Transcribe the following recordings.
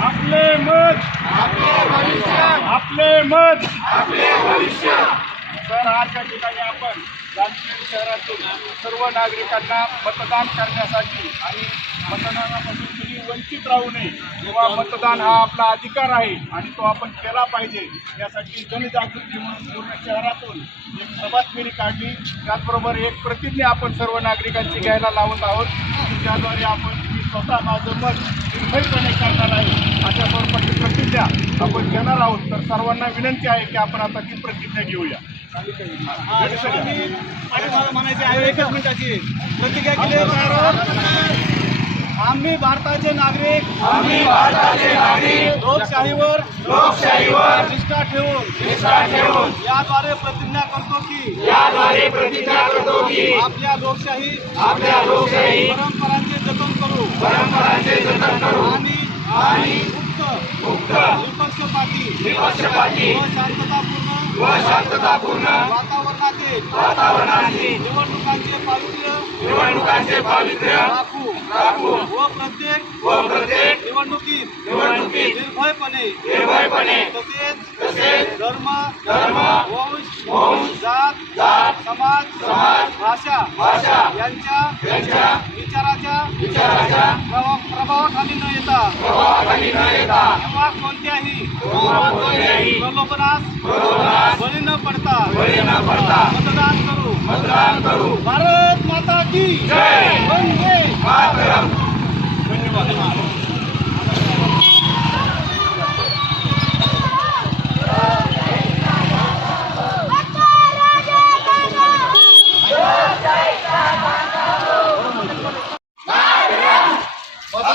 आपले मत आपले मत आपले तर आज या ठिकाणी आपण जामखेड शहरातील सर्व नागरिकांना मतदान करण्यासाठी आणि मतदानापासून कुणी वंचित राहू नये किंवा मतदान हा आपला अधिकार आहे आणि तो आपण केला पाहिजे यासाठी जनजागृती म्हणून पूर्ण शहरातून एक प्रभात फेरी काढली त्याचबरोबर एक प्रतिज्ञा आपण सर्व नागरिकांची घ्यायला लावत आहोत ज्याद्वारे आपण स्वतः माझं मत निर्भयपणे करणार आहे. अशा स्वरूपाची प्रतिज्ञा आपण घेणार आहोत. तर सर्वांना विनंती आहे की आपण आता ती प्रतिज्ञा घेऊया. म्हणायचे आहे एकच मिनिटाची. प्रतिज्ञा केली आम्ही भारताचे नागरिक. आम्ही भारताचे नागरिक. लोकशाहीवर लोकशाहीवर निष्ठा ठेवून निष्ठा ठेवून याद्वारे प्रतिज्ञा करतो की याद्वारे प्रतिज्ञा करतो की आपल्या लोकशाही आपल्या लोकशाही परंपरांचे जतन करू. परंपरांचे जतन करू. आणि आणि मुक्त. मुक्त. निपक्षपाती निपक्षपाती व शांततापूर्ण व शांततापूर्ण. वातावरणातील वातावरणातील निवडणुकांचे पावित्र्य. निवडणुकांचे पावित्र्य. राखू. राखू. व प्रत्येक व प्रत्येक निवडणुकीत निवडणुकीत निर्भयपणे. निर्भयपणे. तसेच तसेच धर्म धर्म. वंश वंश. जात जात. समाज भाषा भाषा यांच्या यांच्या विचाराच्या विचाराच्या प्रभावाखाली न येता. प्रभावाखाली न येता. किंवा कोणत्याही कोणत्याही प्रलोभनास प्रलोभनास बळी न पडता बळी न पडता मतदान करू. मतदान करू. भारत माता की जय!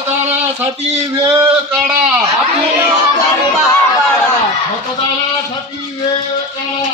मतदानासाठी वेळ काढा. मतदानासाठी वेळ काढा.